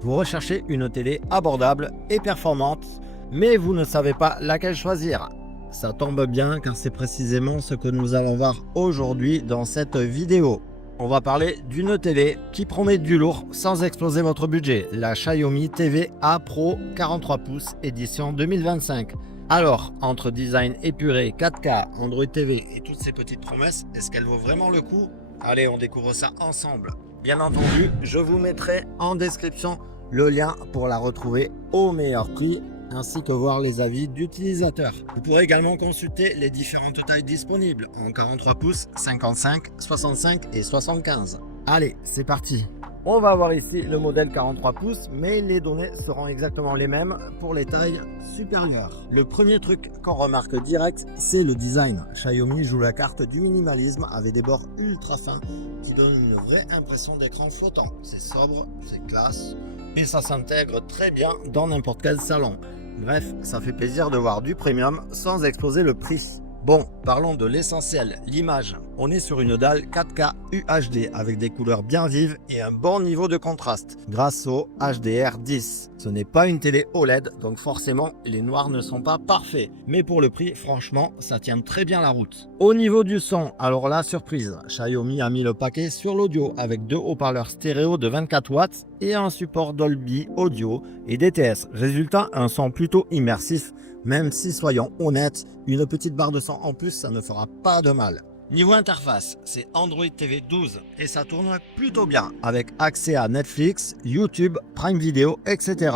Vous recherchez une télé abordable et performante, mais vous ne savez pas laquelle choisir. Ça tombe bien car c'est précisément ce que nous allons voir aujourd'hui dans cette vidéo. On va parler d'une télé qui promet du lourd sans exploser votre budget, la Xiaomi TV A Pro 43 pouces édition 2025. Alors, entre design épuré, 4K, Android TV et toutes ces petites promesses, est-ce qu'elle vaut vraiment le coup? Allez, on découvre ça ensemble. Bien entendu, je vous mettrai en description le lien pour la retrouver au meilleur prix, ainsi que voir les avis d'utilisateurs. Vous pourrez également consulter les différentes tailles disponibles en 43 pouces, 55, 65 et 75. Allez, c'est parti. On va voir ici le modèle 43 pouces, mais les données seront exactement les mêmes pour les tailles supérieures. Le premier truc qu'on remarque direct, c'est le design. Xiaomi joue la carte du minimalisme avec des bords ultra fins qui donnent une vraie impression d'écran flottant. C'est sobre, c'est classe et ça s'intègre très bien dans n'importe quel salon. Bref, ça fait plaisir de voir du premium sans exploser le prix. Bon, parlons de l'essentiel, l'image. On est sur une dalle 4K UHD avec des couleurs bien vives et un bon niveau de contraste grâce au HDR10. Ce n'est pas une télé OLED, donc forcément les noirs ne sont pas parfaits. Mais pour le prix, franchement, ça tient très bien la route. Au niveau du son, alors là, surprise, Xiaomi a mis le paquet sur l'audio avec deux haut-parleurs stéréo de 24 watts et un support Dolby Audio et DTS. Résultat, un son plutôt immersif, même si soyons honnêtes, une petite barre de son en plus, ça ne fera pas de mal. Niveau interface, c'est Android TV 12 et ça tourne plutôt bien avec accès à Netflix, YouTube, Prime Video, etc.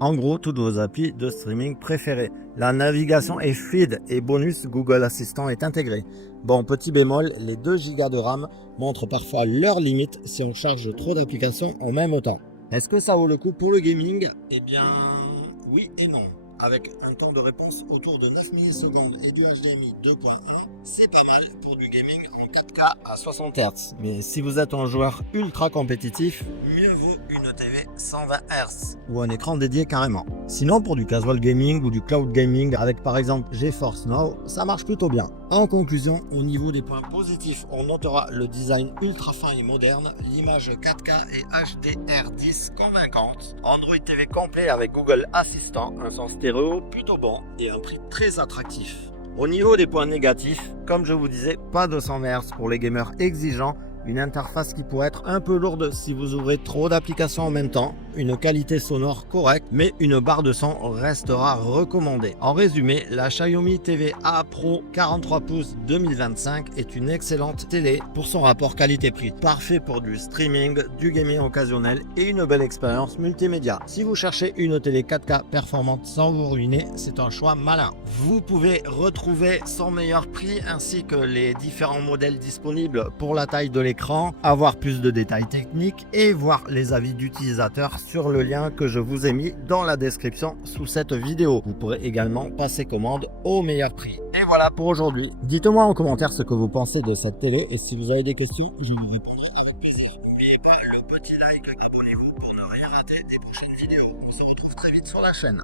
En gros, toutes vos applis de streaming préférées. La navigation est fluide et bonus, Google Assistant est intégré. Bon, petit bémol, les 2 Go de RAM montrent parfois leurs limites si on charge trop d'applications en même temps. Est-ce que ça vaut le coup pour le gaming? Eh bien, oui et non. Avec un temps de réponse autour de 9 millisecondes et du HDMI 2.1, c'est pas mal pour du gaming en 4K à 60 Hz. Mais si vous êtes un joueur ultra compétitif, mieux vaut une TV 120 Hz ou un écran dédié carrément. Sinon, pour du casual gaming ou du cloud gaming avec par exemple GeForce Now, ça marche plutôt bien. En conclusion, au niveau des points positifs, on notera le design ultra fin et moderne, l'image 4K et HDR10 convaincante, Android TV complet avec Google Assistant, un son stéréo plutôt bon et un prix très attractif. Au niveau des points négatifs, comme je vous disais, pas de 100 Hz pour les gamers exigeants, une interface qui pourrait être un peu lourde si vous ouvrez trop d'applications en même temps, une qualité sonore correcte, mais une barre de son restera recommandée. En résumé, la Xiaomi TV A Pro 43 pouces 2025 est une excellente télé pour son rapport qualité-prix, parfait pour du streaming, du gaming occasionnel et une belle expérience multimédia. Si vous cherchez une télé 4K performante sans vous ruiner, c'est un choix malin. Vous pouvez retrouver son meilleur prix ainsi que les différents modèles disponibles pour la taille de l'écran, avoir plus de détails techniques et voir les avis d'utilisateurs sur le lien que je vous ai mis dans la description sous cette vidéo. Vous pourrez également passer commande au meilleur prix. Et voilà pour aujourd'hui. Dites-moi en commentaire ce que vous pensez de cette télé et si vous avez des questions, je vous répondrai avec plaisir. N'oubliez pas le petit like, abonnez-vous pour ne rien rater des prochaines vidéos. On se retrouve très vite sur la chaîne.